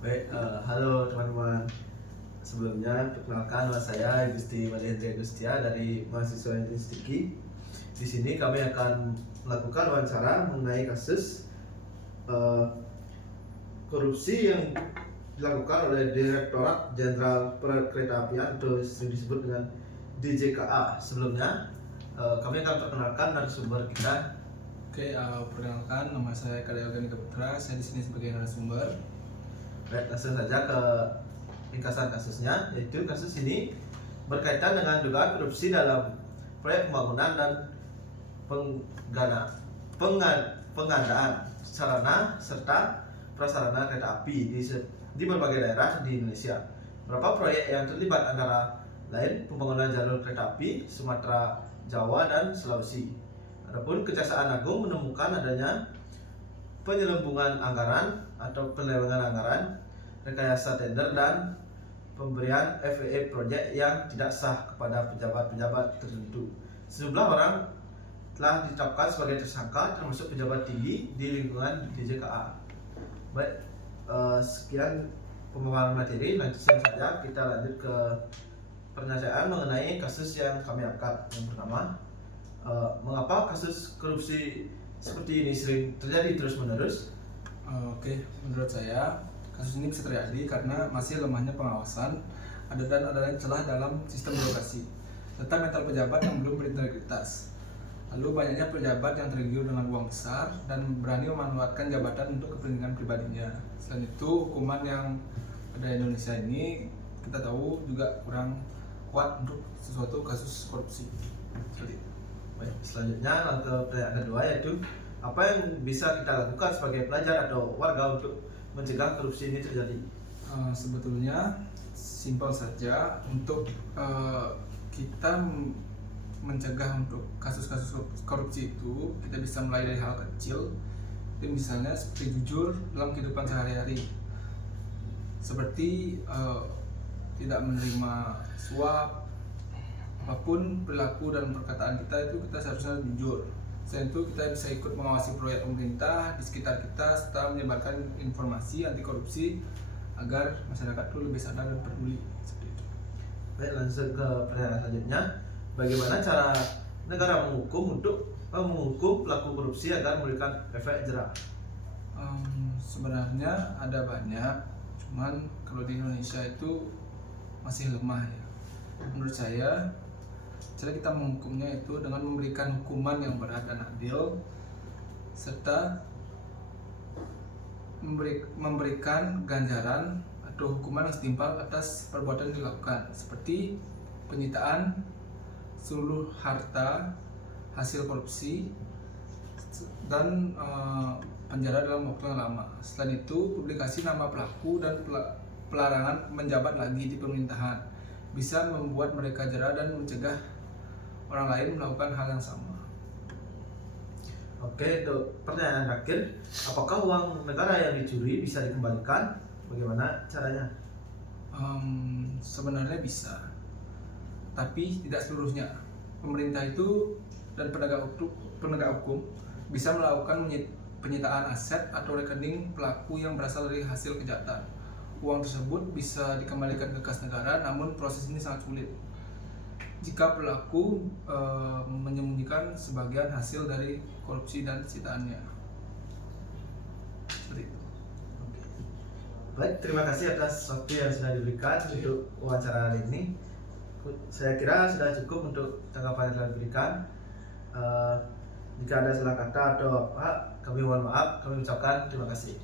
Baik, halo teman-teman. Sebelumnya, perkenalkan nama saya Gusti Mahendra Gustia dari mahasiswa Stiki. Di sini kami akan melakukan wawancara mengenai kasus korupsi yang dilakukan oleh Direktorat Jenderal Perkeretaapian atau sering disebut dengan DJKA. Sebelumnya, kami akan perkenalkan narasumber kita. Oke, perkenalkan nama saya Kadya Organika Putra. Saya di sini sebagai narasumber. Baik, langsung saja ke ringkasan kasusnya, yaitu kasus ini berkaitan dengan dugaan korupsi dalam proyek pembangunan dan pengadaan sarana serta prasarana kereta api di berbagai daerah di Indonesia. Beberapa proyek yang terlibat antara lain pembangunan jalur kereta api Sumatera, Jawa, dan Sulawesi. Adapun Kejaksaan Agung menemukan adanya penyelembungan anggaran atau penyelewengan anggaran, rekayasa tender, dan pemberian FEE proyek yang tidak sah kepada pejabat-pejabat tertentu. Sejumlah orang telah ditetapkan sebagai tersangka, termasuk pejabat tinggi di lingkungan DJKA. Baik, sekian pemaparan materi. Langsung saja kita lanjut ke pernyataan mengenai kasus yang kami angkat. Yang pertama, mengapa kasus korupsi seperti ini sering terjadi terus-menerus? Oke, menurut saya kasus ini bisa terjadi karena masih lemahnya pengawasan dan adanya celah dalam sistem birokrasi serta mental pejabat yang belum berintegritas. Lalu banyaknya pejabat yang tergiur dengan uang besar dan berani memanfaatkan jabatan untuk kepentingan pribadinya. Selain itu, hukuman yang ada di Indonesia ini kita tahu juga kurang kuat untuk sesuatu kasus korupsi. Seperti itu. Baik, selanjutnya ke pertanyaan kedua, yaitu apa yang bisa kita lakukan sebagai pelajar atau warga untuk mencegah korupsi ini terjadi? Sebetulnya simpel saja untuk kita mencegah untuk kasus-kasus korupsi itu. Kita bisa mulai dari hal kecil, misalnya seperti jujur dalam kehidupan sehari-hari, seperti tidak menerima suap. Apapun perilaku dan perkataan kita itu kita seharusnya jujur. Selain itu kita bisa ikut mengawasi proyek pemerintah di sekitar kita serta menyebarkan informasi anti korupsi agar masyarakat itu lebih sadar dan peduli. Seperti itu. Baik, langsung ke pertanyaan selanjutnya. Bagaimana cara negara menghukum pelaku korupsi agar memberikan efek jerah? Sebenarnya ada banyak, cuman kalau di Indonesia itu masih lemah ya. Menurut saya, cara kita menghukumnya itu dengan memberikan hukuman yang berat dan adil, serta memberikan ganjaran atau hukuman yang setimpal atas perbuatan yang dilakukan, seperti penyitaan seluruh harta hasil korupsi dan penjara dalam waktu yang lama. Selain itu, publikasi nama pelaku dan pelarangan menjabat lagi di pemerintahan bisa membuat mereka jera dan mencegah orang lain melakukan hal yang sama. Oke, untuk pertanyaan terakhir, apakah uang negara yang dicuri bisa dikembalikan? Bagaimana caranya? Sebenarnya bisa, tapi tidak seluruhnya. Pemerintah itu dan penegak hukum bisa melakukan penyitaan aset atau rekening pelaku yang berasal dari hasil kejahatan. Uang tersebut bisa dikembalikan ke kas negara, namun proses ini sangat sulit jika pelaku menyembunyikan sebagian hasil dari korupsi dan sitaannya. Seperti itu. Baik, terima kasih atas waktu yang sudah diberikan untuk wawancara hari ini. Saya kira sudah cukup untuk tanggapan yang telah diberikan. Jika ada salah kata atau apa, kami mohon maaf. Kami ucapkan terima kasih.